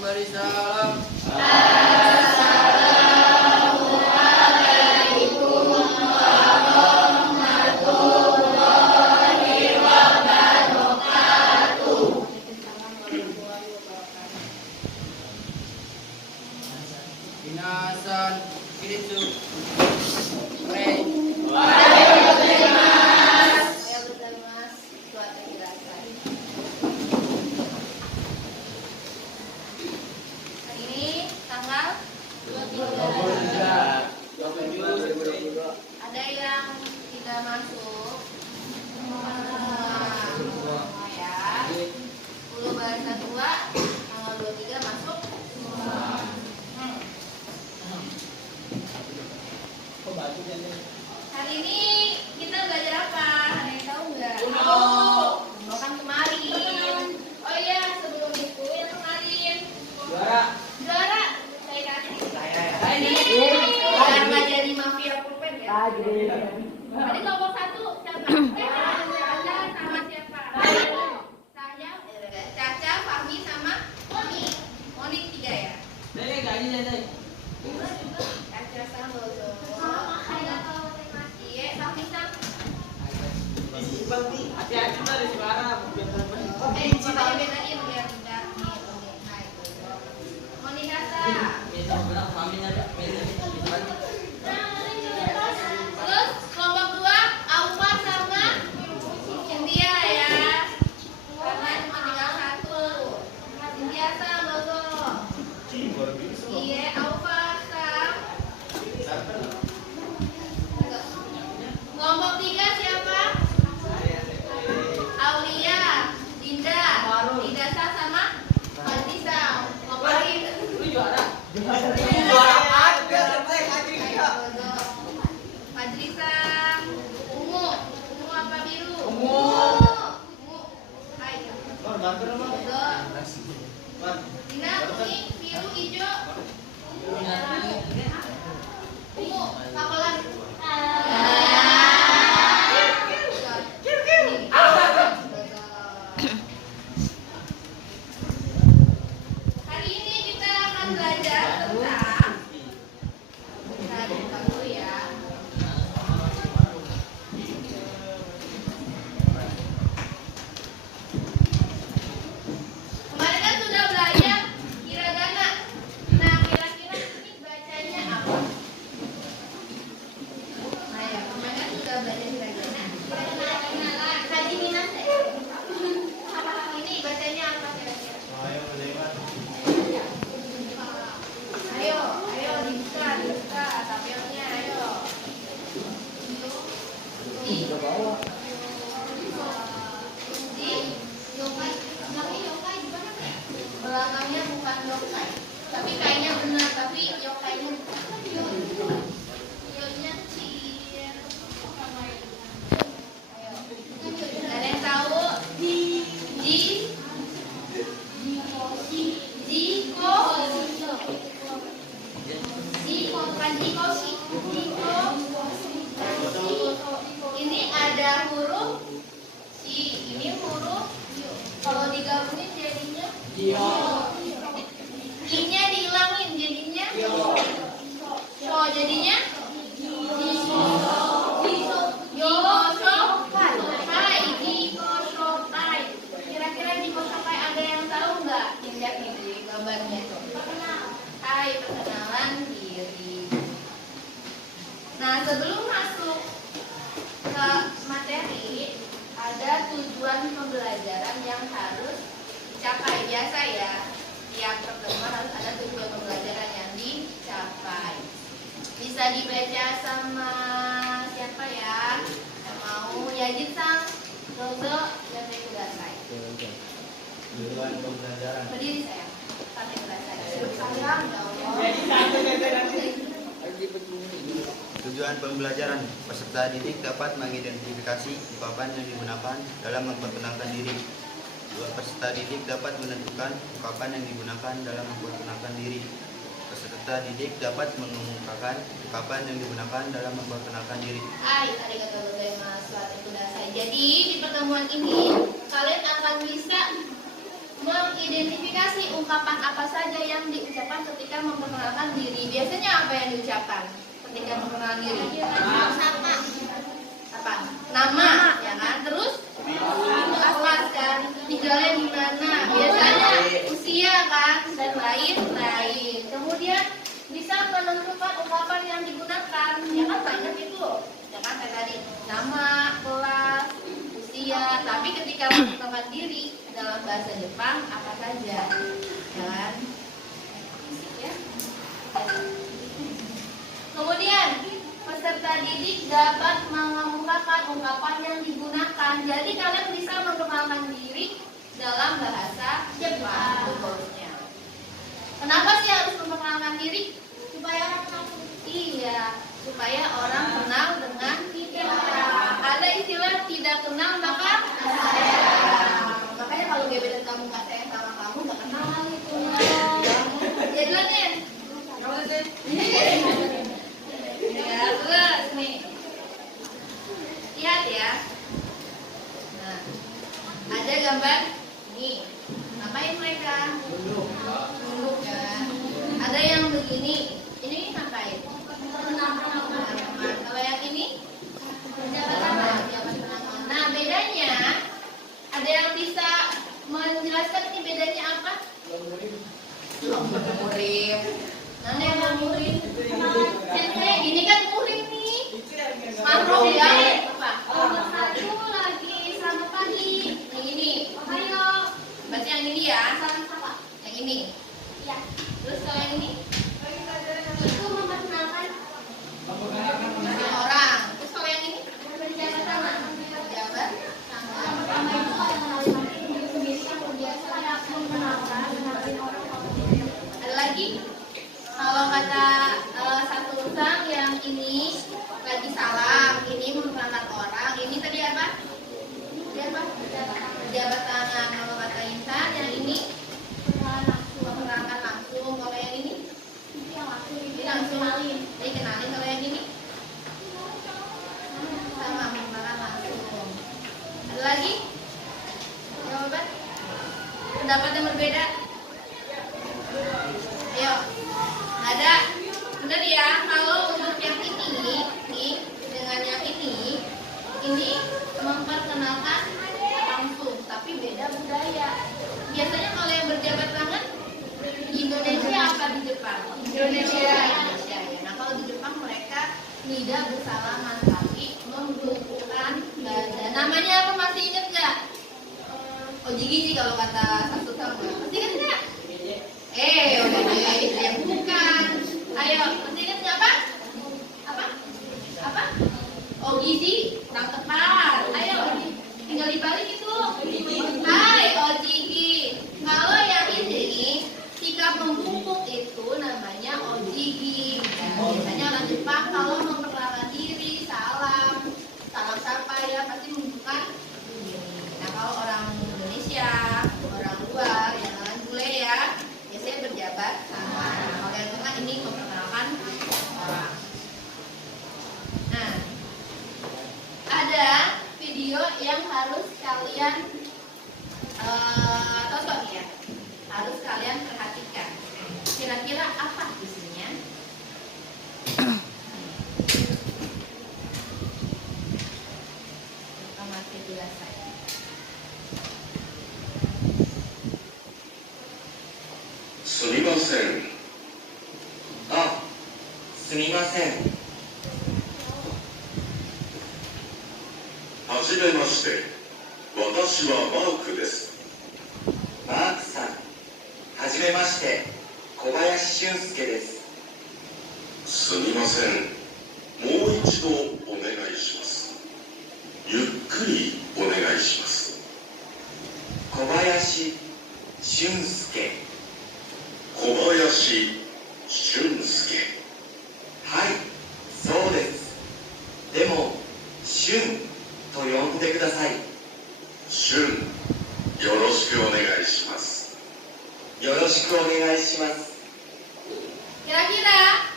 memberi salam. Binasan Kiritsu Pray. Ada yang tidak masuk ya. 10 bahasa tua tanggal 23 masuk. Hari ini kita belajar apa? Ada yang tahu nggak? Oh, kan kemarin. Oh iya, sebelum itu yang kemarin. Juara. Saya kasih. Biar nggak jadi mafia pulpen ya. Tadi kelompok 1 siapa? Caca sama siapa? Saya, Caca, Fahmi sama Monik. Monik 3 ya. Caca sama Bozo. Iya, Fahmi sama. Hati-hati dari suara. Makanya bedain biar tidak nih. Nah itu. Monik Kata. Terus kelompok 2 Aufa sama Cynthia ya. Karena cuma tinggal 1. Cynthia sama Bozo. Iya, Aufa sama. Kelompok 3 siapa? Aulia, Dinda, Didasa sama Fadisa. Ngapain? Fadrisa, ungu apa biru? Ungu. Hai. Bozo. Dina, kuning, biru, hijau. Ungu, kapelan. Hari ini kita akan belajar tentang dulu ya. Kemarin kan sudah belajar hiragana. Nah, kira-kira ini bacanya apa? Nah, ya, kemarin kan sudah belajar hiragana. Kira-kira Haji Minase. Ini bacanya apa kira-kira? Ayo dibuka tabelnya, ayo. Yokai, belakangnya yokai gimana ya? Belakangnya bukan yokai, tapi kayaknya benar, tapi yokainya bukan. Yonya cir. Ayo. Ada yang tahu? Ini ada huruf si, ini huruf kalau digabungin jadinya I-nya dihilangin jadinya so, jadinya Hai, Jikosokai. Kira-kira Jikosokai ada yang tahu nggak? Lihat nih di gambarnya. Hai, perkenalan diri. Nah, sebelum masuk ke materi, ada tujuan pembelajaran yang harus dicapai. Biasa ya, tiap pertemuan harus ada tujuan pembelajaran yang dicapai. Bisa dibaca sama siapa ya? Yang mau Yajid sang, Dodo, dan saya kudasai. Tujuan pembelajaran. Berdiri saya, sampai kudasai. Sayang, ya Allah. Tujuan pembelajaran, peserta didik dapat mengidentifikasi ungkapan yang digunakan dalam memperkenalkan diri. Peserta didik dapat menentukan ungkapan yang digunakan dalam memperkenalkan diri. Peserta didik dapat mengumumkakan ungkapan yang digunakan dalam memperkenalkan diri. Arigatou gozaimasu. Jadi di pertemuan ini kalian akan bisa mengidentifikasi ungkapan apa saja yang diucapkan ketika memperkenalkan diri. Biasanya apa yang diucapkan ketika memperkenalkan diri? Apa? Nama, ya kan? Terus kelas kan, tinggalnya di mana? Biasanya usia kan, dan lain-lain. Kemudian bisa menentukan ungkapan yang digunakan, ya kan banyak itu, ya kan kayak tadi nama, kelas, usia. Tapi ketika memperkenalkan diri dalam bahasa Jepang apa saja, ya kan? Ya. Kemudian peserta didik dapat mengemukakan ungkapan yang digunakan. Jadi kalian bisa memperkenalkan diri dalam bahasa Jepang. Betulnya. Kenapa sih harus memperkenalkan diri? Supaya orang kenal. Iya, supaya orang kenal dengan kita. Ada istilah tidak kenal maka sayang. Makanya kalau gebetan kamu nggak sayang sama kamu, nggak kenal itu. Jadilah nih. Ya, terus nih. Lihat ya. Nah, ada gambar nih. Ngapain mereka? Nunduk kan. Ada yang begini. Ini ngapain? Kalau yang ini jabat tangan. Nah, bedanya ada yang bisa menjelaskan ini bedanya apa? Murim. Mana yang murim? Sensei, ini kan murim nih. Makro ya. Apa? Nomor 1 lagi selamat pagi. Yang ini. Ohayo. Baca yang ini ya. Sama-sama. Yang ini. Ya. Terus kalau yang ini? Itu memperkenalkan orang. Terus kalau yang ini? Berjabat tangan. Berjabat tangan. Pertama itu ada lagi? Kalau kata satu urusan yang ini lagi salam, ini memperkenalkan orang, ini tadi apa? Berjabat tangan. Kalau kata insan yang ini memperkenalkan langsung. Kalau yang ini? Ini langsung. Jadi kenalin. Kalau yang ini? Sama memperkenalkan langsung. Ada lagi? Jawaban? Pendapat yang berbeda? Ayo. Ada. Benar ya, kalau untuk yang ini nih, dengan yang ini memperkenalkan langsung, tapi beda budaya. Biasanya kalau yang berjabat tangan di Indonesia apa di Jepang? Indonesia. Ya. Nah, kalau di Jepang mereka tidak bersalaman tapi membungkukkan badan. Namanya apa, masih ingat nggak? Ojigi kalau kata satu kamu. Masih ingat nggak? Udah ya bukan. Ayo, masih ingat nggak apa? Apa? Ojigi, kurang tepat. Ayo, tinggal dibalik itu. Hai, ojigi. Kalau yang ini sikap membungkuk itu namanya ojigi. Biasanya orang Jepang kalau memperkenalkan diri, salam sapa ya pasti membungkukkan diri. Nah, kalau orang Indonesia, orang luar, yang bule ya, biasanya berjabat tangan. Kalau yang tengah ini memperkenalkan orang. Nah, ada video yang harus kalian tonton ya, harus kalian perhatikan. Kira-kira apa isinya? Masih biasa. すみません。あ、すみません。はじめまして。私はマークです。マークさん。はじめまして。小林俊介です。すみません。もう一度お願いします。ゆっくりお願いします。小林俊介。小林俊介。はい、そうです。でも、俊と呼んでください。俊、よろしくお願いします。よろしくお願いします。 Kira-kira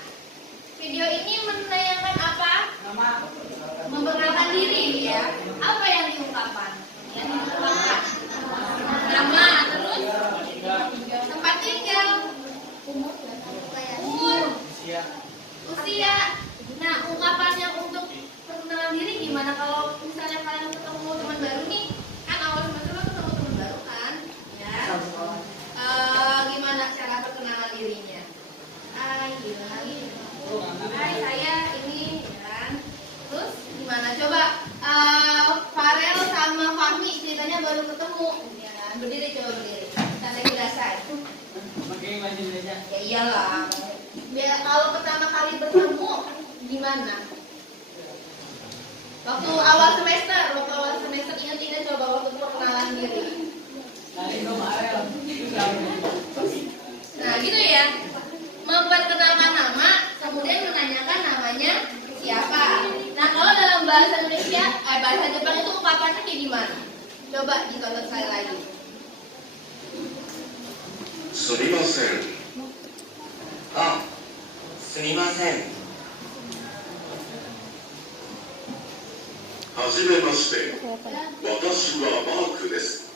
video ini menanyakan apa? Memperkenalkan diri ya. Apa yang diungkapkan? Yang diungkapkan nama, terus Ya iyalah. Biar kalau pertama kali bertemu gimana? Waktu awal semester ingat-ingat coba waktu perkenalan diri. Nah gitu ya, memperkenalkan nama, kemudian menanyakan namanya siapa. Nah kalau dalam bahasa Indonesia, bahasa Jepang itu ungkapannya kayak gimana? Coba ditonton sekali lagi. すみません。あ、すみません。はじめまして。私はマークです。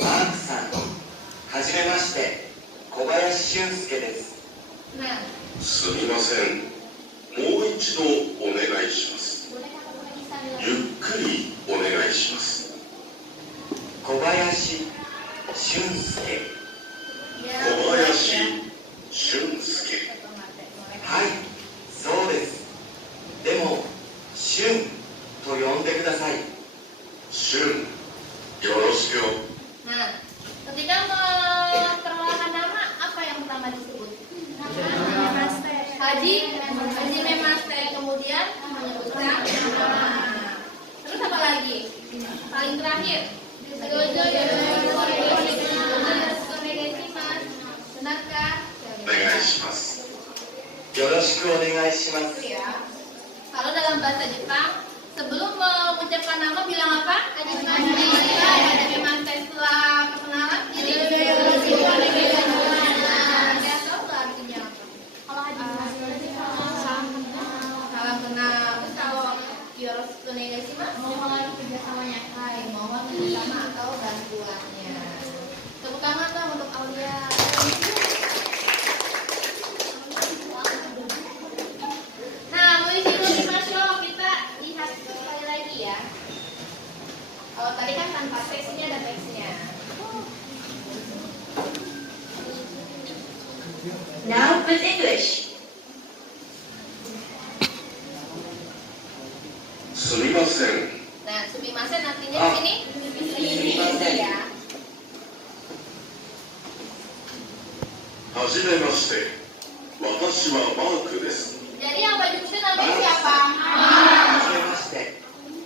マークさん。はじめまして。小林俊介です。 Nah, すみません。もう一度お願いします。ゆっくりお願いします。小林俊介。 小林俊介。はい、そうです。でも、俊と呼んでください。俊、よろしくよ。 nah, ketika memperkenalkan nama, apa yang pertama disebut? Haji Memaste, kemudian menyebutkan nama. Terus apa lagi? Paling terakhir. Benarkah? お願いします。よろしくお願いします。 Itu ya. Kalau dalam bahasa Jepang, sebelum mengucapkan nama bilang apa? Haji Memaste. Setelah perkenalan diri. Anda tahu nggak artinya apa? Kalau Haji salam kenal. Terus kalau yoroshiku onegaishimasu, mohon kerjasamanya. Hai, mohon kerjasama atau bantuannya. Tepuk tangan dong untuk Aulia. Nah, mulai kita lihat sekali lagi ya. Kalau tadi kan tanpa teksnya ada teksnya. Now with English. すみません。 Nah, sumimasen artinya di sini ya. はじめまして。私はマークです。 Jadi yang baju putih namanya siapa? はじめまして。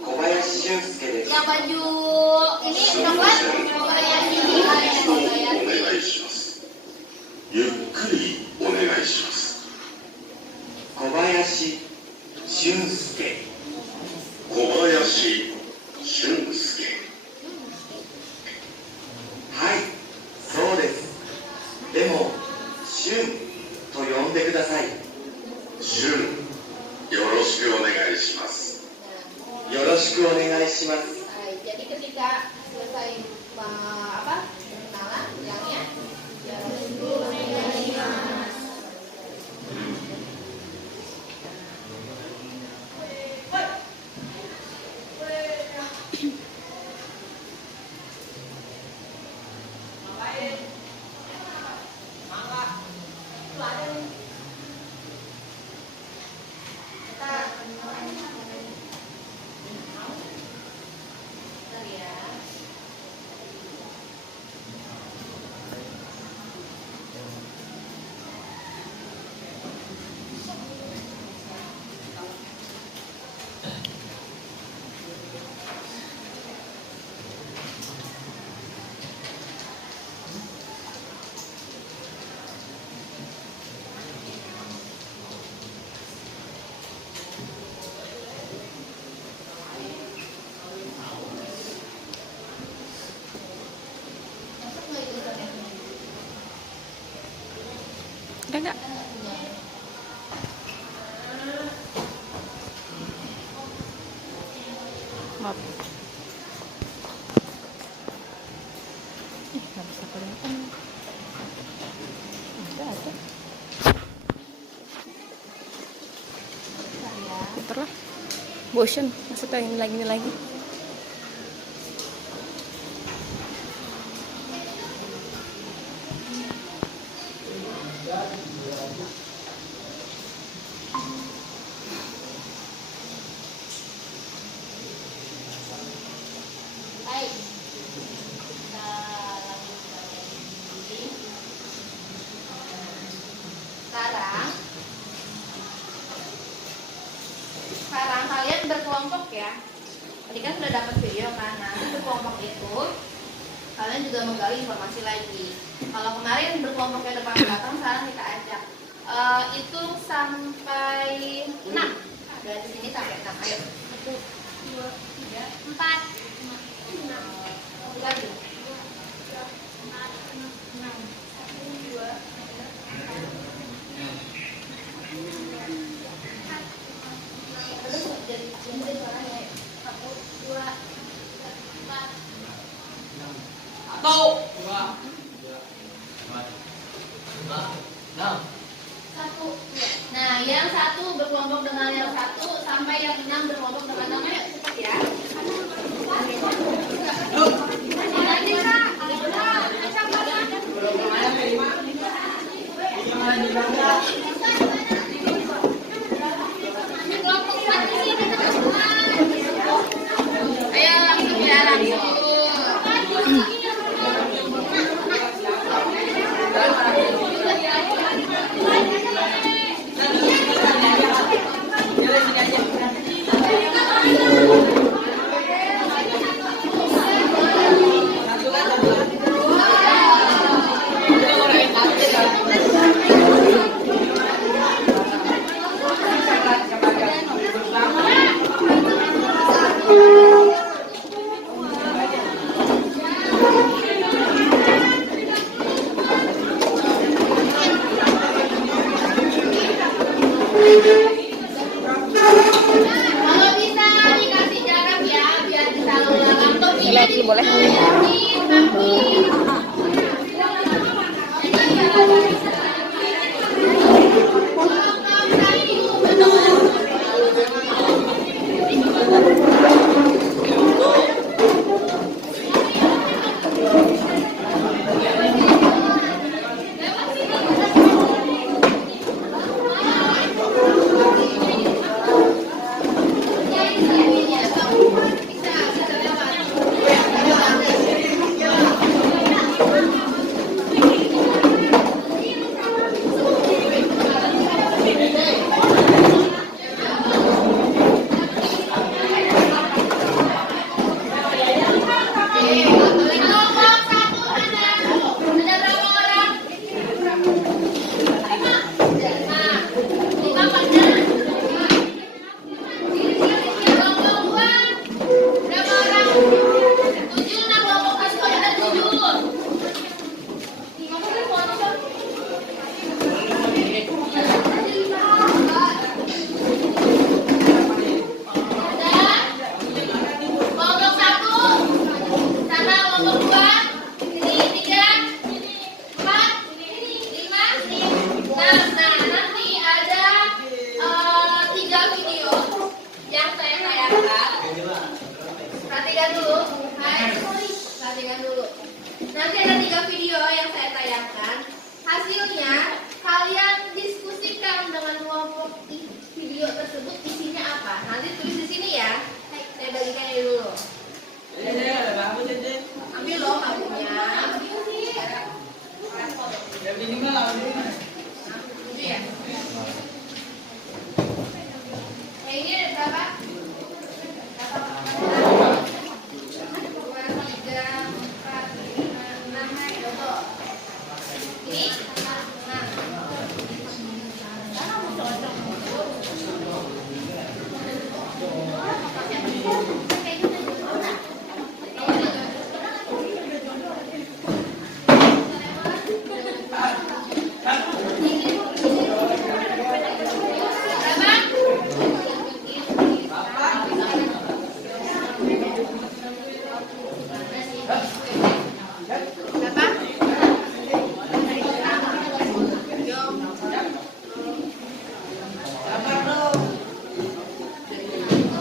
小林俊介です。 Yang baju ini すみ coklat? ません。 Kobayashi. お願いします。ゆっくりお願いします。小林俊介。小林俊介。はい、そうです。でも、俊と呼んでください。俊、よろしくお願いします。よろしくお願いします。 Jadi ketika selesai perkenalan bilangnya yoroshiku onegaishimasu. Ada nggak? Maaf. Nggak bisa kelihatan. Ada. Bentar lah. Bosan, masih pengen lagi ini lagi. Baik. Kita lanjut lagi. kalian berkelompok ya. Tadi kan sudah dapat video kan. Nanti berkelompok itu kalian juga menggali informasi lagi. Kalau kemarin berkelompoknya depan belakang, sekarang kita ajak hitung sampai 6. Berarti sini sampai 6. Ayo. 1, 2, 3, 4, 5, 6. Lagi. 1. Nah, yang 1 berkelompok dengan yang 1 sampai yang 6 berkelompok dengan 6. Ayo cepat ya. Ayo langsung ya, langsung. Kalau bisa dikasih jarak ya, biar bisa ulang. Atau Lihat dulu boleh? Perhatikan dulu. Nanti ada 3 video yang saya tayangkan. Hasilnya kalian diskusikan dengan kelompok video tersebut isinya apa. Nanti tulis di sini ya. Saya bagikan ini dulu. Ambil loh kamunya. Ya. Ini ada berapa?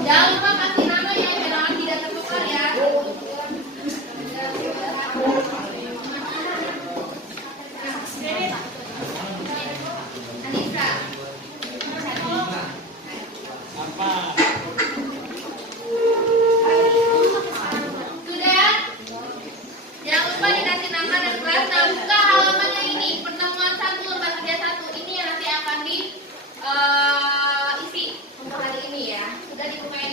Jangan lupa kasih nama ya, biar tidak tertukar ya. Anissa. Sudah? Jangan lupa dikasih nama dan kelas. Nah, buka halamannya ini, pertemuan 1 lembar kerja 1. Ini yang nanti akan diisi untuk hari ini ya. Sudah dibuka.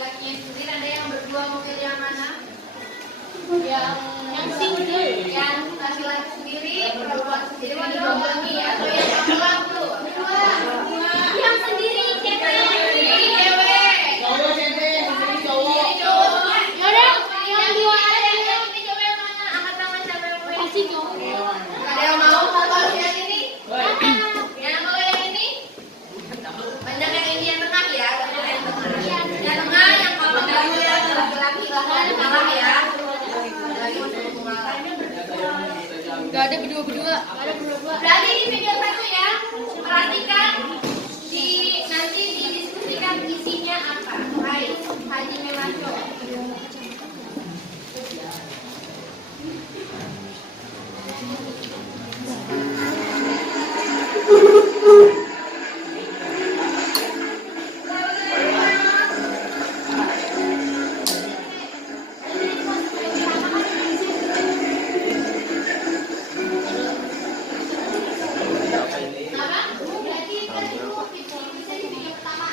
laki-lakinya sendiri, ada yang berdua mau pilih yang mana? Yang single, yang laki-laki sendiri, perempuan sendiri mau dibagi atau yang perempuan tuh? Yang sendiri, cewek yang sendiri, cewek. Cowok cowok. Yaudah, yang dua ada yang coba yang mana? Angkat tangan siapa yang mau? Pasti cowok. Ada yang mau kalau yang ini? Yang mau yang ini? Banyak yang ini yang tengah ya, banyak yang tengah. Yang tengah yang kalau kamu yang laki-laki yang kalah ya. Gak ada berdua-berdua. Berarti di video satu ya, perhatikan nanti didiskusikan isinya apa. Baik, Haji Memaco.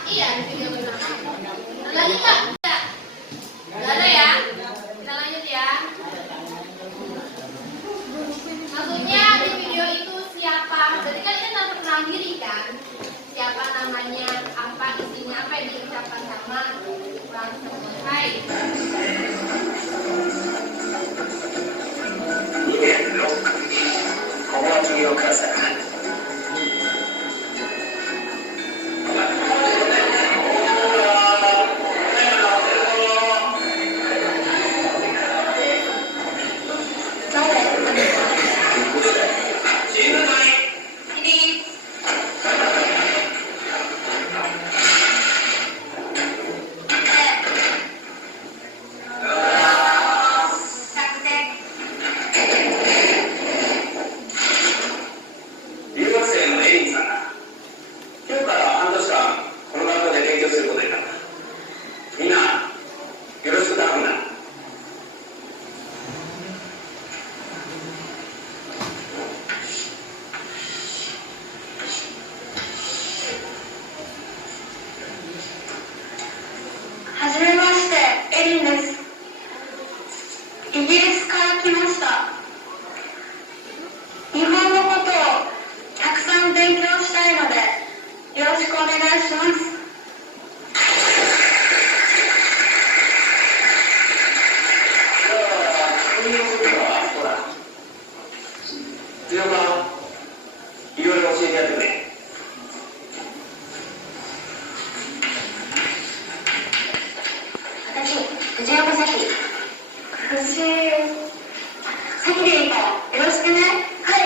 Iya, di video pertama. Lanjut nggak? Nggak ada ya? Kita lanjut ya. Maksudnya di video itu siapa? Berarti kan kita harus kenal diri kan? Siapa namanya? Apa isinya? Apa yang diucapkan sama orang selesai? ここは君の母さん。留学生のエリンさんが今日から半年間この学校で勉強することになった。みんなよろしく頼むな。はじめまして、エリンです。イギリスから来ました。日本のことをたくさん勉強したいので、よろしくお願いします。君のことはほら強かいろいろ教えてやってくれ。私、藤山咲。咲でいいから、よろしくね。はい。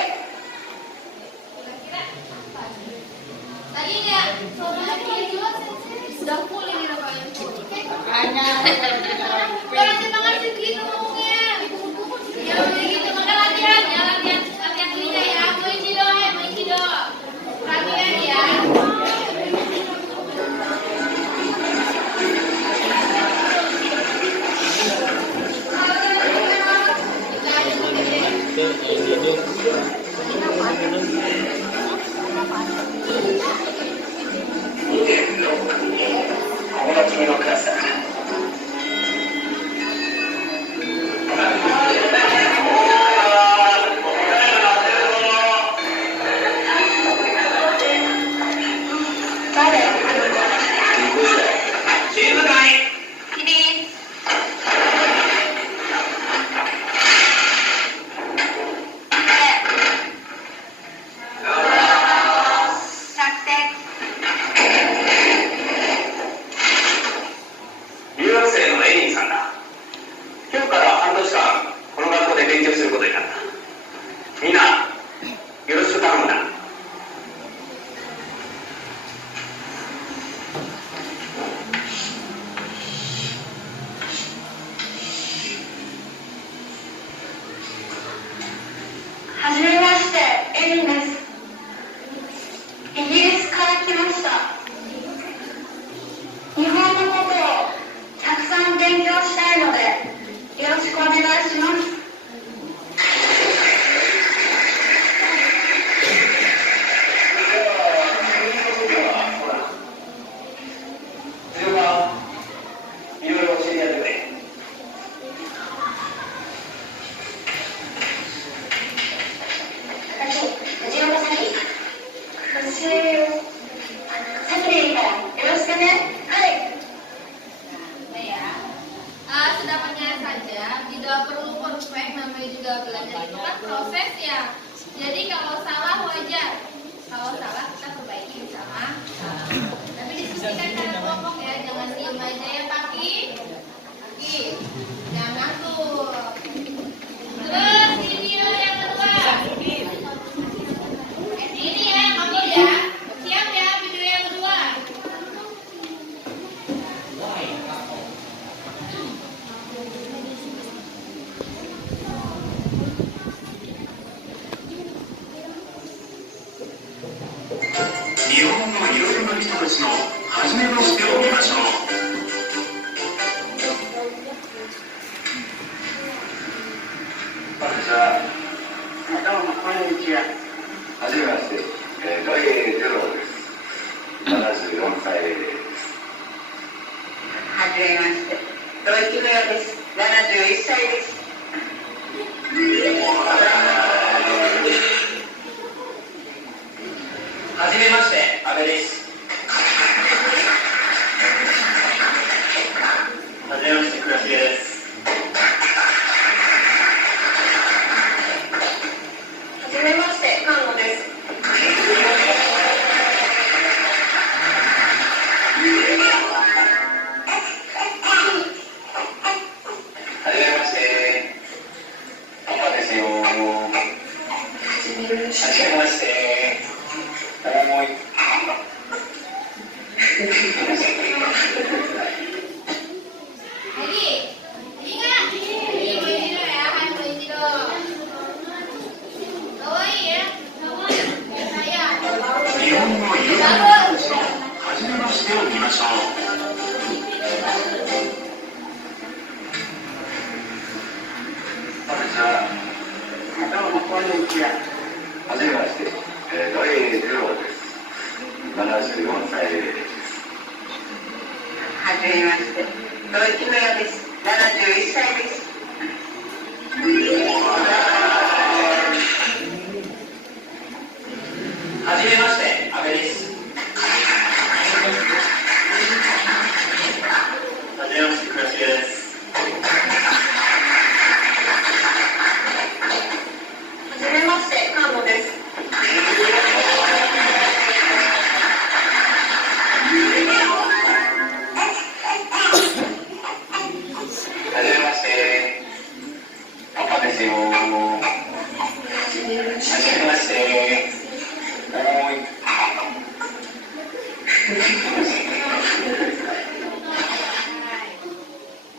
Tadi nggak, soalnya sudah full ini rokoknya. Jangan semangat segitu ngomongnya. Ya udah gitu, maka latihan ininya ya. Mau isi doang. Perhatian ya. nggak perlu perfect, namanya juga belajar itu kan proses ya. Jadi kalau salah wajar, kalau salah kita perbaiki bersama. Tapi diskusikan cara kelompok ya, jangan diem aja ya Paki. Jangan ngantuk. Terus video yang kedua. Ini ya kamu ya. Siap ya video yang kedua.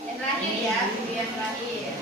Yang terakhir ya, video yang terakhir.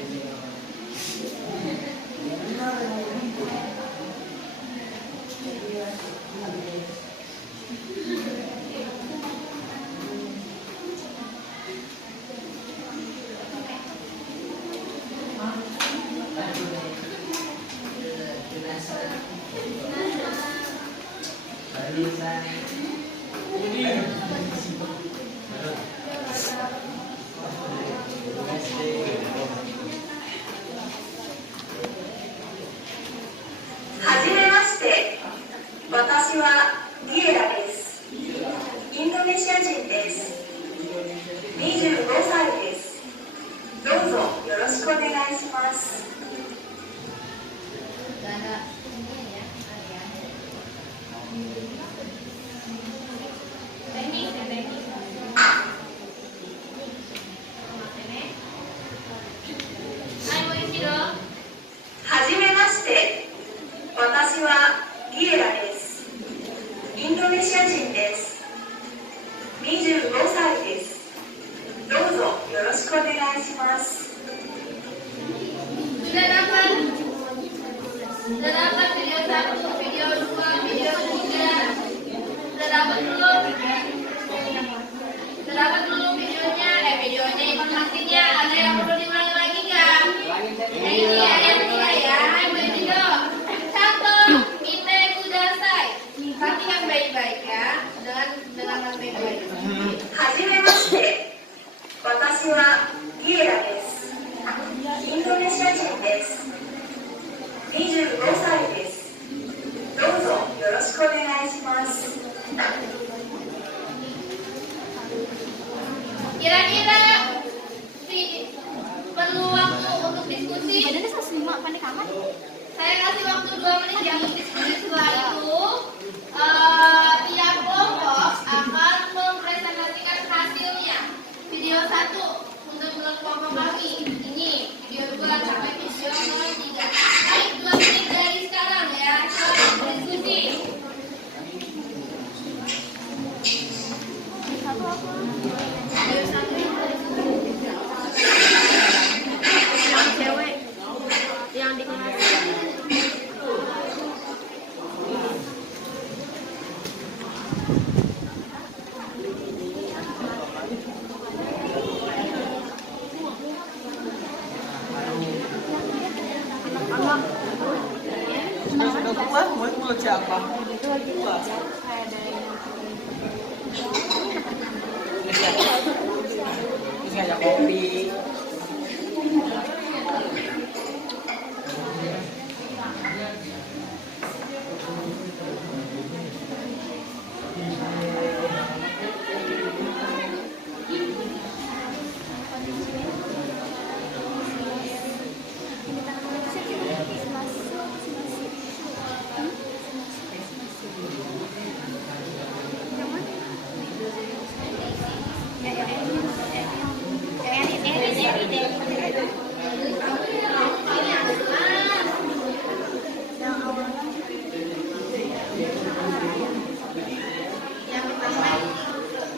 Sudah dapat video 1, video 2, video 3. Sudah dapat belum? Sudah dapat belum videonya? Videonya informasinya ada yang perlu diulangi lagi nggak? Ini ya yang kedua ya. Ayo video. 1, mite kudasai. Perhatikan baik-baik ya. Dengarkan baik-baik. はじめまして。私はギエラです。インドネシア人です。25歳です。どうぞよろしくお願いします。 Kira-kira perlu waktu untuk berdiskusi. Saya kasih waktu 2 menit ya untuk diskusi. Setelah itu tiap kelompok akan mempresentasikan hasilnya. Video 1 untuk kelompok kami. Ini video 2 sampai video 3. Baik, 2 menit dari sekarang ya. Selamat berdiskusi. Mau siapa? Terus ngajak kopi.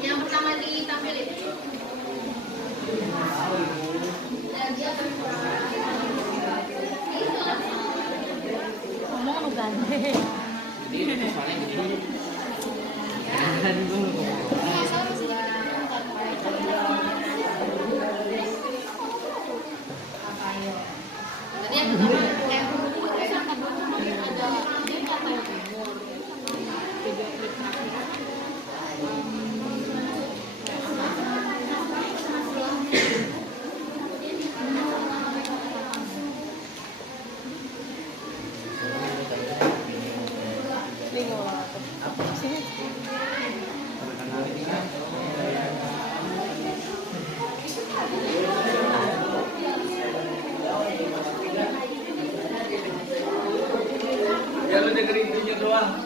Yang pertama ditampilin. Dan dia ngomong ganteng. Ya lu dengerin intinya doang.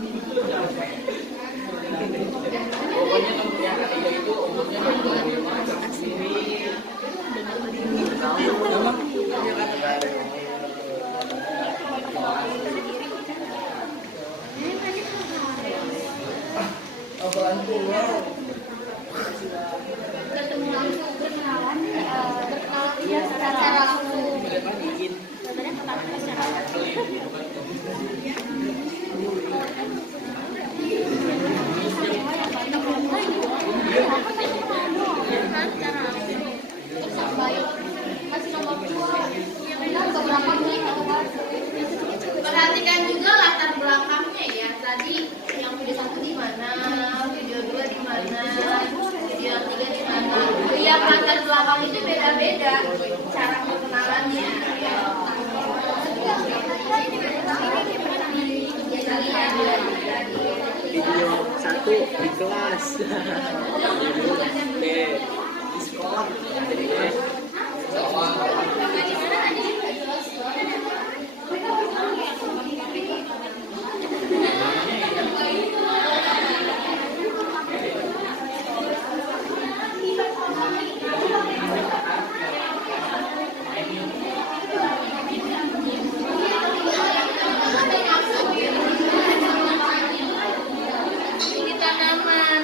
Pokoknya yang ketiga itu umurnya 25 sendiri. Emang dia kata apaan pulau? Ketemu langsung berkenalan dia secara langsung. Sebenarnya pertama secara perhatikan juga latar belakangnya ya. Tadi yang video 1 di mana, video 2 di mana, video 3 di mana. Lihat latar belakang itu beda-beda cara perkenalannya. Video 1 di kelas. Di sekolah. Ini tanaman.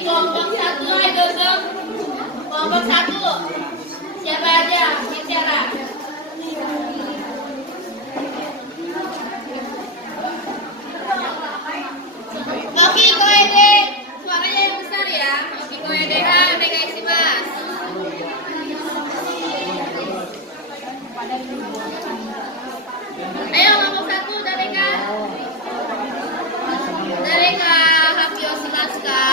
kelompok 1, ayo dozo. Kelompok 1. Siapa aja bicara? Oke, Koede. Suaranya yang besar ya. Oke, Koede. Onegaishimasu. Ayo kelompok 1, Dareka. Dareka, hapyo shimasu ka?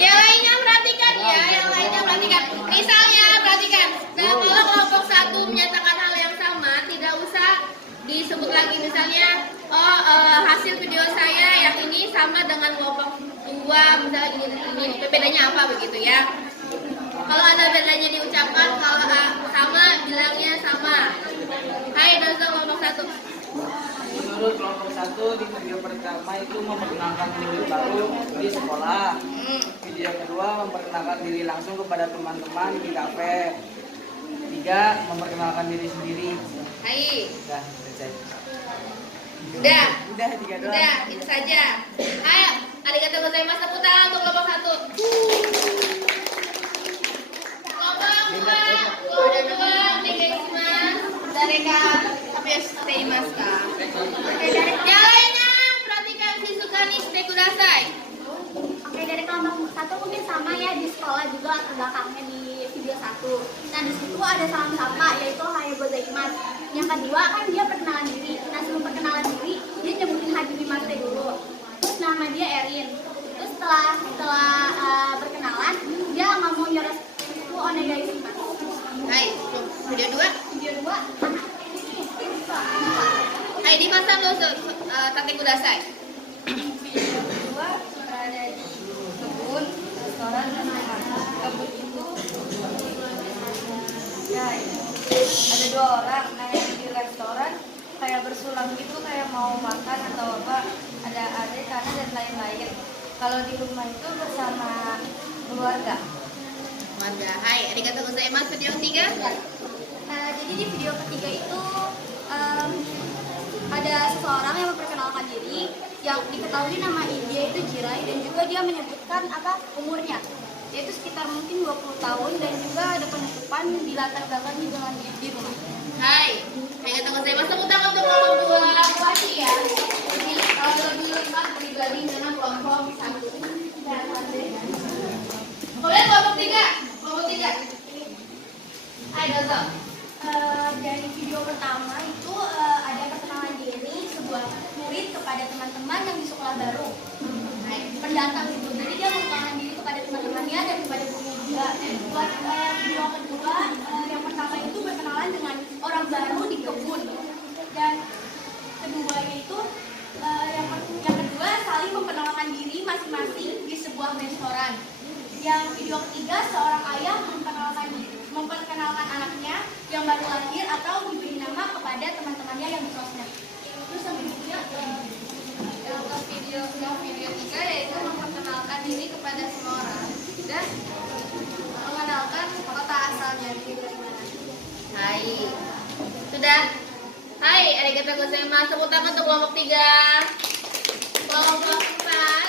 Yang lainnya perhatikan ya, yang lainnya perhatikan. Misalnya perhatikan. Nah, kalau kelompok 1 menyatakan hal yang sama, tidak usah disebut lagi. Misalnya, hasil video saya yang ini sama dengan kelompok 2, misalnya ini. Bedanya apa begitu ya? Kalau ada bedanya diucapkan, kalau sama bilangnya sama. Hai, dozo kelompok 1. Menurut kelompok 1 di video pertama itu memperkenalkan diri baru di sekolah. Video yang kedua memperkenalkan diri langsung kepada teman-teman di kafe. 3 memperkenalkan diri sendiri. Hai. Udah selesai. Udah. Udah 3 doang. Udah, itu saja. Ayo, arigatou gozaimasu. Tepuk tangan untuk kelompok 1. Kelompok 2, onegaishimasu. Dareka, hapyo shiteimasu ka? Yang lainnya, perhatikan Shizuka ni shite kudasai. Oke, dari kelompok 1 mungkin sama ya di sekolah juga atau belakangnya di video 1. Nah, di situ ada salam sapa yaitu hai gozaimasu. Yang kedua kan dia perkenalan diri. Nah, sebelum perkenalan diri, dia nyebutin hajimemashite dulu. Terus nama dia Erin. Terus setelah perkenalan, dia ngomong yoroshiku onegaishimasu. Hai, video 2. Video 2, Hai, dimasan lo tate kudasai. video 2 berada di kebun restoran kebun itu ya ada 2 orang. Nah, yang di restoran kayak bersulang gitu, kayak mau makan atau apa, ada adik kakak dan lain-lain. Kalau di rumah itu bersama keluarga. Warga. Hai, arigatou gozaimasu. Video 3. Jadi di video ketiga itu ada seseorang yang memperkenalkan diri, yang diketahui nama dia itu Jirai, dan juga dia menyebutkan umurnya, yaitu sekitar mungkin 20 tahun, dan juga ada penutupan di latar belakangnya dengan di rumah. Hai, arigatou gozaimasu. Tepuk tangan untuk kelompok 2 Washi ya. Ini lebih lengkap dibanding dengan kelompok 1. Kemudian kelompok 3. Kelompok 3. Hai, dozo. Dari video pertama itu ada perkenalan diri sebuah murid kepada teman-teman yang di sekolah baru. Pendatang itu, jadi dia memperkenalkan diri kepada teman-temannya dan kepada gurunya juga. Buat video kedua, yang pertama itu berkenalan dengan orang baru di kebun, dan keduanya itu yang kedua saling memperkenalkan diri masing-masing di sebuah restoran. Yang video ketiga, seorang ayah memperkenalkan anaknya yang baru lahir atau diberi nama kepada teman-temannya yang di sosmed. Terus yang Video 3 yaitu memperkenalkan diri kepada semua orang dan mengenalkan kota asalnya dari mana. Hai. Sudah? Hai, arigatou gozaimasu. Tepuk tangan untuk kelompok 3. Kelompok 4.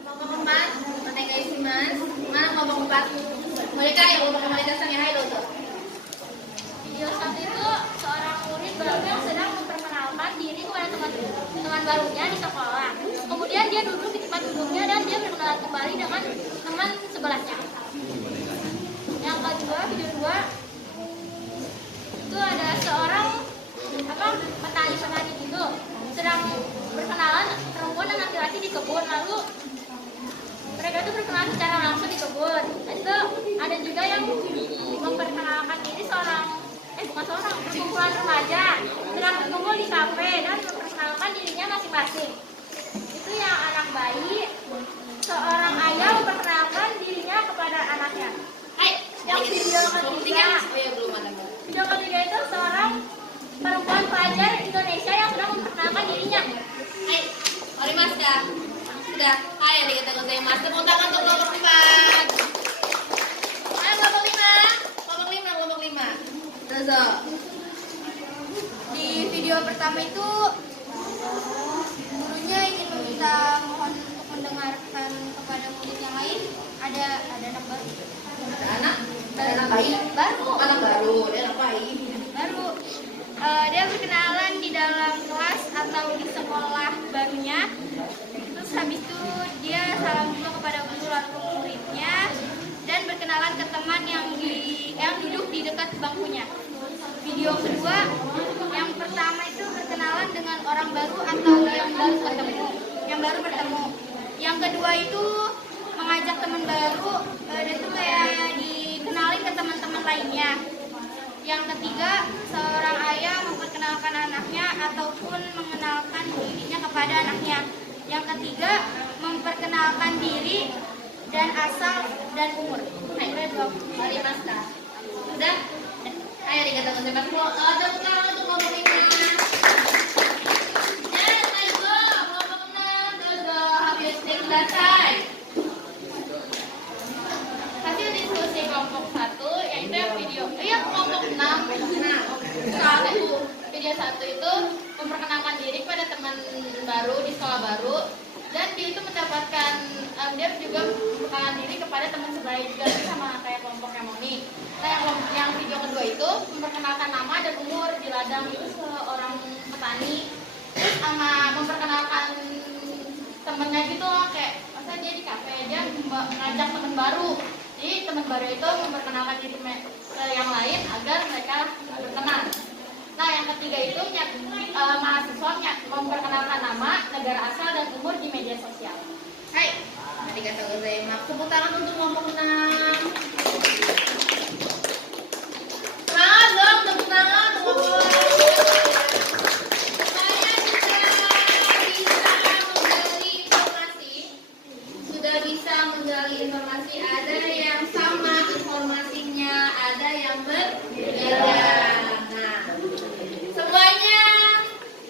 Kelompok 4, onegaishimasu. Mana kelompok 4? Mereka yang kelompok onegaishimasu. Hai, dozo. video 1 itu seorang murid baru yang sedang memperkenalkan diri kepada teman barunya di sekolah. Kemudian dia duduk di tempat duduknya dan dia berkenalan kembali dengan teman sebelahnya. Yang kedua, video 2 itu ada seorang petani gitu sedang berkenalan perempuan dan laki-laki di kebun. Lalu mereka itu berkenalan secara langsung di kebun. Itu ada juga yang memperkenalkan diri perkumpulan remaja sedang berkumpul di kafe dan memperkenalkan dirinya masing-masing. Itu yang anak bayi, seorang ayah memperkenalkan dirinya kepada anaknya. Yang video ketiga, video ketiga itu seorang perempuan pelajar Indonesia yang sedang memperkenalkan dirinya. Hai, orimashita. Sudah. Hai, arigatou gozaimasu. Tepuk tangan untuk kelompok 4. Ayo kelompok 5. Kelompok 5. Dozo. pertama itu gurunya ingin mohon untuk mendengarkan kepada murid yang lain. Ada anak baru. Ada anak bayi baru. Anak baru, dia anak bayi. Baru. Dia berkenalan di dalam kelas atau di sekolah barunya. Terus habis itu dia salam dulu kepada guru atau muridnya dan berkenalan ke teman yang duduk di dekat bangkunya. Video kedua, yang pertama itu berkenalan dengan orang baru atau yang baru bertemu. Yang kedua itu mengajak teman baru, dan itu kayak dikenalin ke teman-teman lainnya. Yang ketiga, seorang ayah memperkenalkan anaknya ataupun mengenalkan dirinya kepada anaknya. Yang ketiga, memperkenalkan diri dan asal dan umur. Mari Mas Kak. Sudah? Ayo dikatakan sepak bola. Tepuk tangan untuk kelompok 5. Yes, let's go. Kelompok 6, let's go. Habis selesai. Hasil diskusi kelompok 1 yaitu yang video. Kelompok 6. Saat itu video 1 itu memperkenalkan diri kepada teman baru di sekolah baru, dan dia itu mendapatkan dia juga memperkenalkan diri kepada teman sebaya juga sama kayak kelompok yang Moni. Nah, yang video kedua itu memperkenalkan nama dan umur di ladang itu seorang petani, terus sama memperkenalkan temennya gitu loh, kayak masa dia di kafe aja mengajak teman baru. Jadi teman baru itu memperkenalkan diri ke yang lain agar mereka berteman. Nah, yang ketiga itu mahasiswa memperkenalkan nama, negara asal dan umur di media sosial. Hai, tadi kata Uzaima. Tepuk tangan untuk kelompok 6. Semangat dong, tepuk tangan untuk kelompok 6. Sudah bisa menggali informasi. Ada yang sama informasinya, ada yang berbeda. Semuanya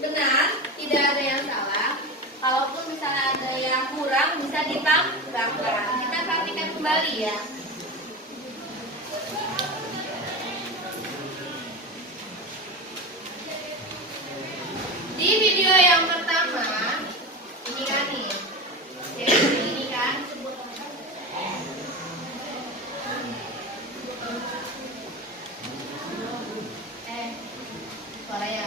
benar, tidak ada yang salah. Kalaupun misalnya ada yang kurang, bisa ditambahkan. Kita perhatikan kembali ya. Di video yang pertama, ini kan nih. Ini kan. Suaranya.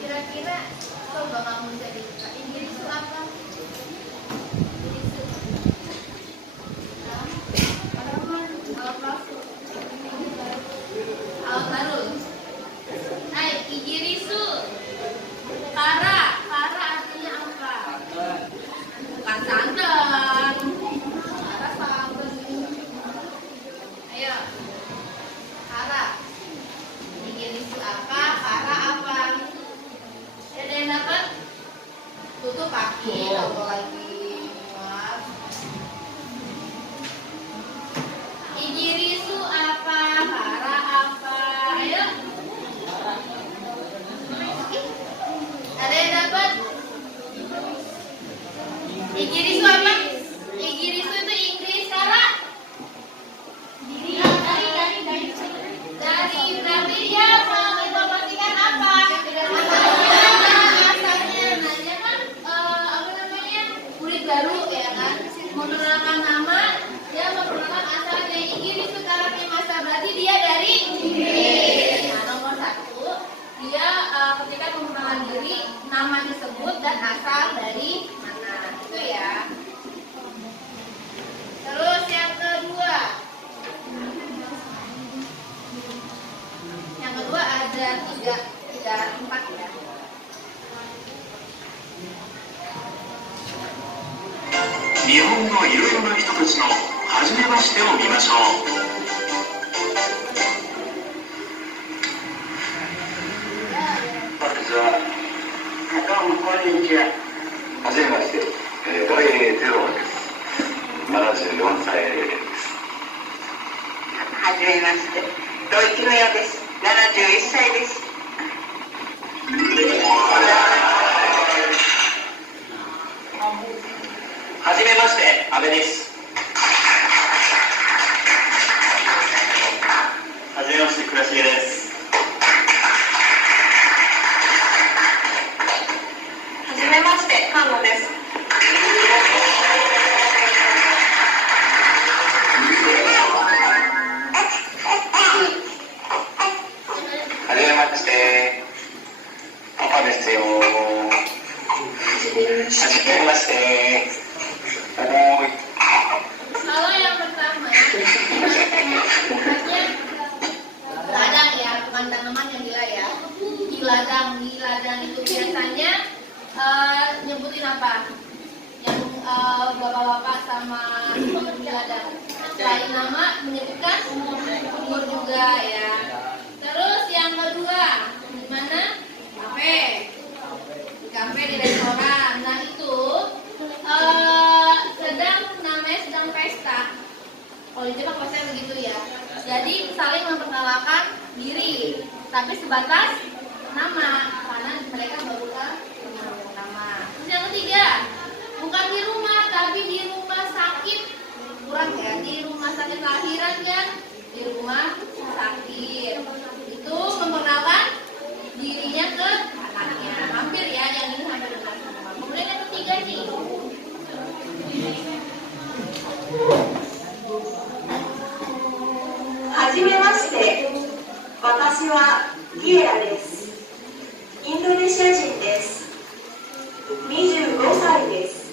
Kira-kira coba kamu jadi Inggris itu apa? Inggris itu itu kaki, apa lagi? Maaf. Igirisu apa? Hara apa? Ayo. Ada yang dapat? Igirisu apa? Igirisu itu Inggris, Kara? Dari berarti dia menginformasikan apa? Asalnya, nah dia kan apa namanya murid baru ya kan? Memperkenalkan nama, dia memperkenalkan asalnya Inggris sekarang di masa berarti dia dari Inggris. Nah nomor 1 dia ketika memperkenalkan diri nama disebut dan asal dari mana itu ya. Terus yang kedua. Yang kedua ada 4 ya. 日本のいろいろな人たちの初めましてを見ましょう。私はどうもこんにちは。はじめまして、大栄ゼロです。74歳です。はじめまして、土井キノヤです。71歳です。はじめまして、阿部です。はじめまして、倉重です。はじめまして、菅野です。はじめまして、パパですよ。はじめまして。Kalau yang pertama, ladang ya, bukan tanaman yang gila ya. Giladang itu biasanya nyebutin apa? Yang bapak-bapak sama giladang. Selain nama menyebutkan umur juga ya. Terus yang kedua, gimana? Kafe di restoran. Nah itu sedang pesta. Kalau di Jepang pesta begitu ya. Jadi saling memperkenalkan diri, tapi sebatas nama karena mereka baru nama. Terus yang ketiga, bukan di rumah tapi di rumah sakit. Kurang ya, di rumah sakit lahiran kan, di rumah sakit. Itu memperkenalkan dirinya ke anaknya. Hampir ya, yang ini hampir benar semua. Kemudian yang ketiga nih. はじめまして。私はギエラです。インドネシア人です。25歳です。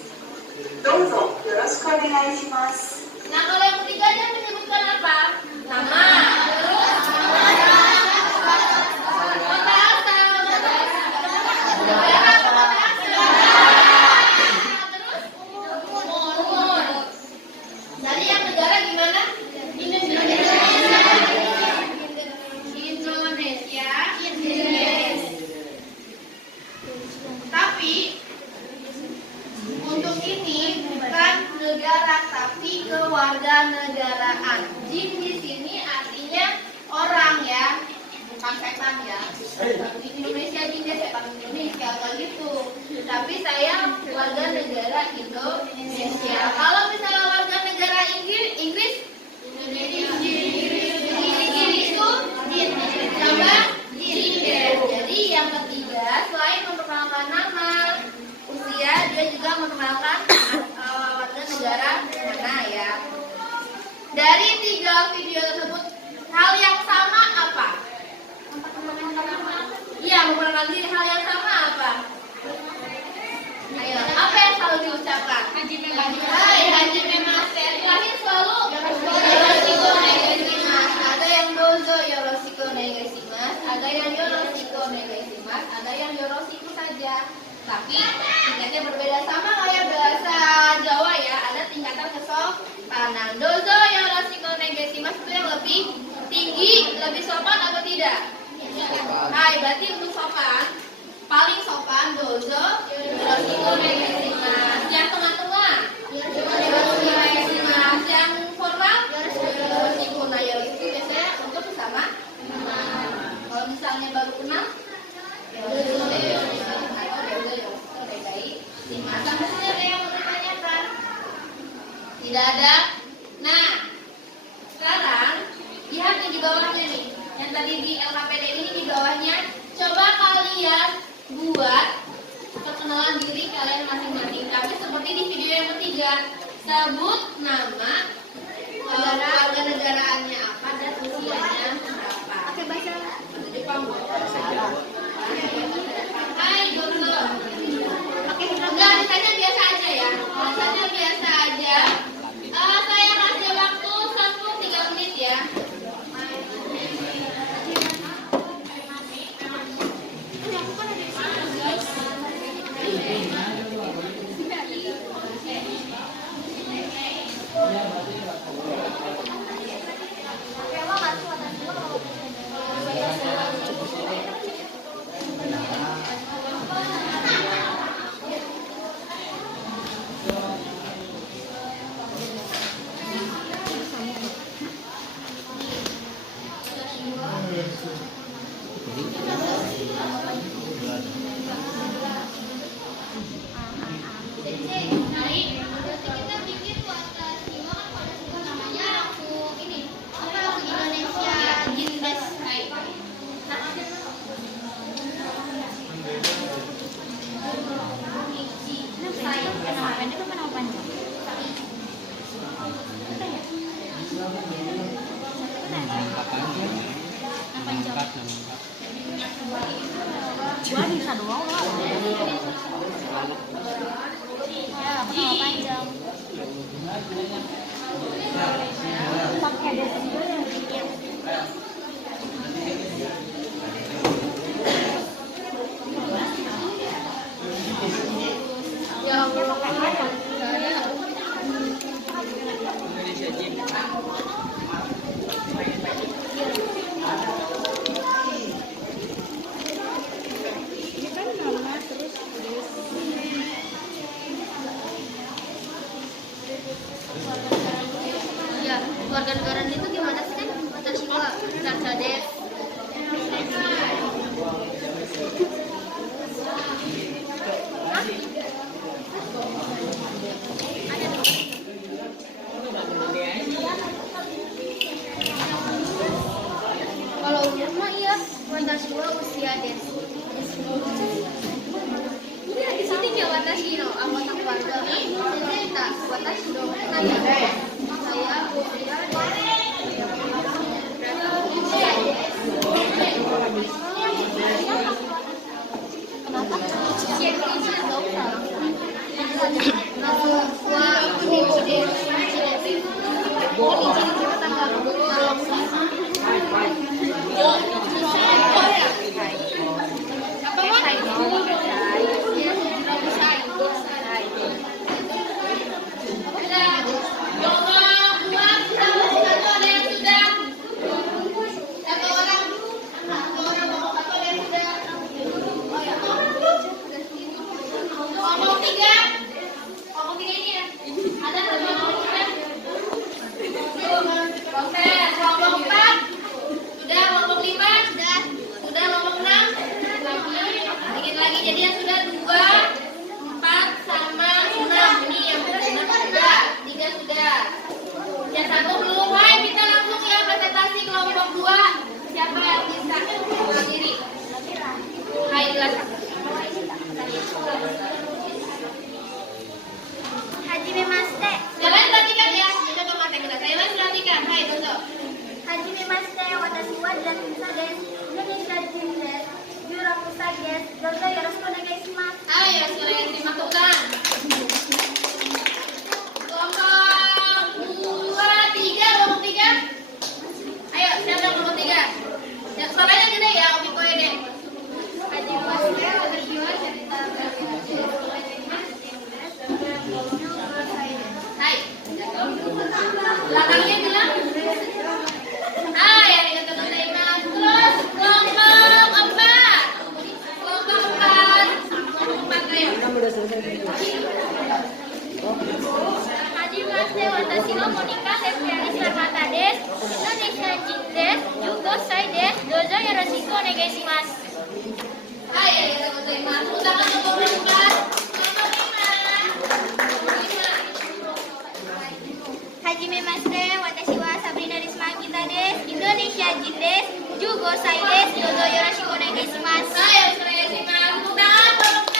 どうぞよろしくお願いします。 Nah kalau yang ketiga dia menyebutkan apa? Nama. Terus kota asal. Negara kota asal. Terus umur. Tadi yang negara gimana? Indonesia. Tapi untuk ini bukan negara tapi kewarganegaraan. Jin di sini artinya orang ya, bukan setan ya. Di Indonesia jinnya setan Indonesia kalau gitu. Tapi saya warga negara Indonesia. Kalau misalnya warga negara Inggris itu jin. Coba jin. Jadi yang ketiga selain memperkenalkan nama, usia, dia juga memperkenalkan warga negara mana ya. Dari 3 video tersebut, hal yang sama apa? Iya, memperkenalkan diri. Hal yang sama apa? Ayo, apa yang selalu diucapkan? Haji Memaster. Terakhir selalu Yoroshiku Negaishimasu. Ada yang dozo Yoroshiku Negaishimasu, ada yang Yoroshiku Negaishimasu, ada yang Yoroshiku saja. Tapi tingkatnya berbeda, sama kayak bahasa Jawa ya, ada tingkatan kesopanan. Dozo Yoroshiku Negaishimasu itu yang lebih tinggi, lebih sopan atau tidak? Hai, berarti untuk sopan, paling sopan dozo Yoroshiku Negaishimasu. perkenalan diri kalian masing-masing. Tapi seperti di video yang ketiga, sebut nama warga negaraannya apa dan usianya berapa. Pakai bahasa Jepang. Hai, Dono. Enggak, misalnya biasa aja ya. Misalnya biasa aja. Saya kasih waktu 3 menit ya. Gua bisa doang lah. Ya, kenapa panjang? Pakai desi. Ya Allah, pakai apa? Ya, warga negara itu gimana sih kan? Watashi wa Nacha desu. Kalau umur mah iya, watashi wa usia desu. Di sini ya watashi no anggota keluarga. Kita watashi no nanya. Saya usia jadi yang sudah 2, 4 sama 6. Ini yang sudah 3 sudah. Yang 1 belum. Hai, kita langsung ya presentasi kelompok 2. Siapa yang bisa mengenal diri? Hai, kelas. Hajimemashite. Kalian perhatikan ya. Kita ke mata kita. Kalian perhatikan. Hai, dozo. Hajimemashite, watashi wa Jakusa desu. Indonesia Jin desu. Yurakusai desu. Dozo yoroshiku onegai shimasu. Hai, ya sekalian dimasukkan. Kelompok 2, 3, kelompok 3. Ayo, siapa yang kelompok 3? Ya, suaranya gede ya, Omi Koe deh. Hajimemashite, watashi wa Jakusa desu. Hai. Belakangnya bilang. Hai, arigatou gozaimasu. Terus kelompok 4. Kelompok 4. Kelompok 4 ayo. Hajimemashite, watashi wa Monika Septiani Sarmata desu. Indonesia Jin desu. 15 歳desu. Dozo yoroshiku onegai shimasu. Hai, arigatou gozaimasu. Tangan kelompok 4. Kelompok 5. Hajimemashite, watashi wa Sabrina Risma Gita desu. Indonesia Jin desu. 15 歳desu. Dozo yoroshiku onegai shimasu. Hai, arigatou gozaimasu. Tangan kelompok 6.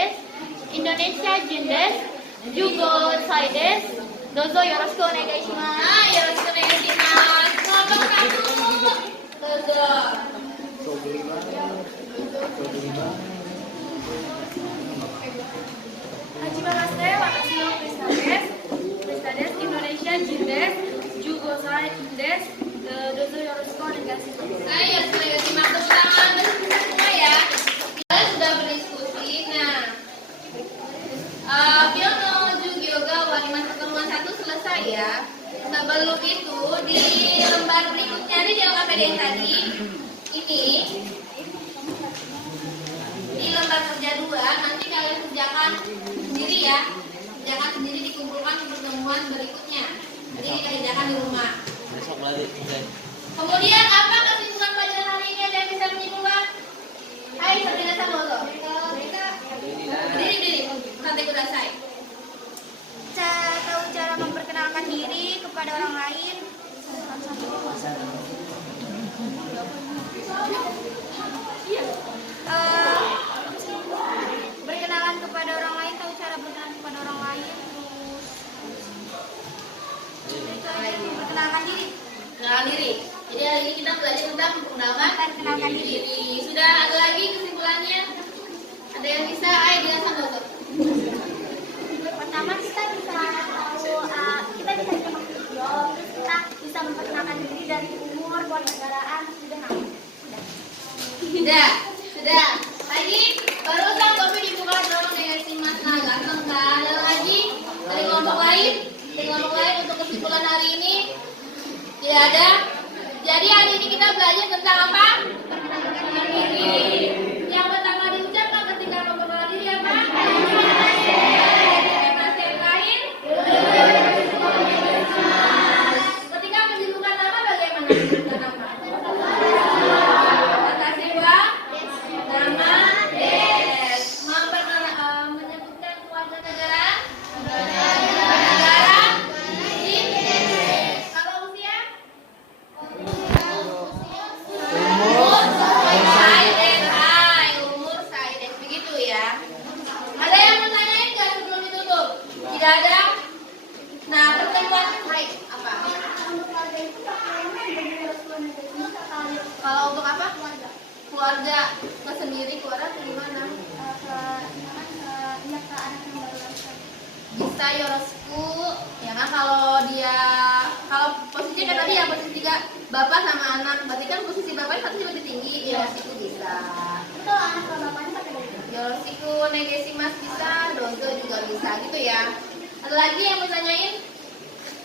です。インドネシア人です。15歳です。どうぞよろしくお願いします。はい、よろしくお願いします。Kelompok 1, どうぞ。Hajimamaste, watashi no Krista desu. Krista desu, Indonesia jin desu. 15歳です。どうぞよろしくお願いします。Hai, ya sudah simak tepuk tangan kita semua ya. Kita sudah berdiskusi. Nah, Piono Jugyoga Wariman pertemuan 1 selesai ya. Sebelum itu di lembar berikutnya di LKPD tadi ini di lembar kerja 2 nanti kalian kerjakan sendiri ya. Kerjakan sendiri, dikumpulkan di pertemuan berikutnya. Jadi kita kerjakan di rumah. Kemudian apa kesimpulan pelajaran hari ini? Ada yang bisa menyimpulkan? Hai, Sabrina Samoso. Berdiri, sampai kudasai. Tahu cara memperkenalkan diri kepada orang lain. Berkenalan kepada orang lain, tahu cara berkenalan kepada orang lain. Terus itu aja, memperkenalkan diri. Perkenalan diri. Jadi hari ini kita belajar tentang memperkenalkan diri. Sudah ada lagi kesimpulannya? Ada yang bisa? Ayo dengan Samoso. Pertama kita bisa tahu, kita bisa menyimak video, terus kita bisa memperkenalkan diri dari umur, kewarganegaraan, Sudah. Lagi barusan kopi dibuka dorong dengan si Mas Naga. Ada lagi dari kelompok lain? Dari kelompok lain untuk kesimpulan hari ini tidak ada. Jadi hari ini kita belajar tentang apa? Perkenalan diri. Yang pertama diucapkan ketika memperkenalkan diri apa? Mas yang lain? Ketika menyebutkan nama bagaimana menyebutkan nama? Menyebutkan keluarga negara. Kalau usia? Umur Saides. Begitu ya. Ada yang mau tanyain nggak sebelum ditutup? Tidak ada? Nah, pertemuan apa? Kalau untuk apa? Keluarga ke sendiri, keluarga ke gimana? Bisa yorosku, ya kan kalau posisinya kan tadi ya posisi 3 bapak sama anak, berarti kan posisi bapaknya pasti lebih tinggi, yorosku bisa. Itu anak sama bapaknya pakai baju. Yorosku negesimas bisa, dozo juga bisa gitu ya. Ada lagi yang mau tanyain?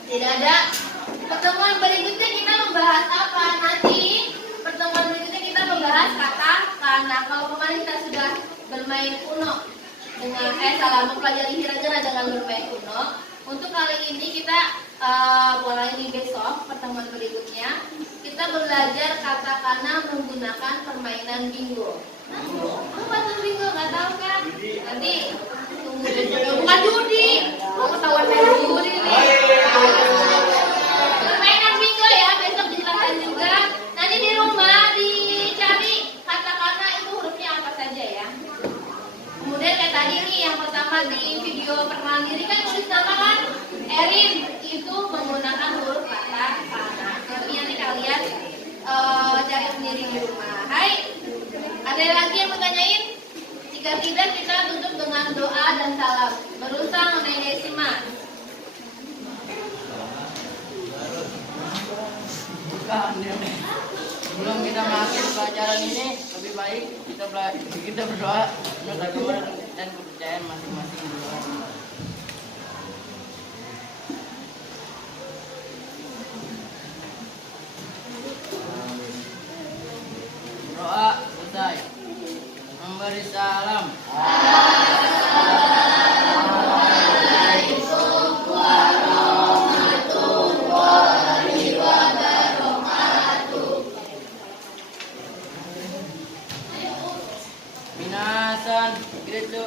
Tidak ada. Pertemuan berikutnya kita membahas apa? Nanti pertemuan berikutnya kita membahas kata karena kalau kemarin kita sudah bermain Uno dengan mempelajari hiragana dengan bermain Uno. Untuk kali ini kita mulai di besok pertemuan berikutnya kita belajar katakana menggunakan permainan bingo. Apa tuh bingo? Nggak tahu kan? Nanti tunggu besok. Bukan judi. Mau ketahuan main judi nih. Permainan bingo ya, besok dijelaskan juga. Nanti di rumah dicari katakana itu hurufnya apa saja ya. Kemudian kayak tadi nih yang pertama di video perkenalan diri kan tulis nama kan Erin itu menggunakan huruf katakana. Jadi nanti kalian cari sendiri di rumah. Hai, ada lagi yang mau tanyain? Jika tidak kita tutup dengan doa dan salam. Berusaha menegesima. Sebelum kita mengakhiri pelajaran ini, lebih baik kita berdoa menurut agama dan kepercayaan masing-masing dulu. Doa selesai. Memberi salam. Minasan, gitu.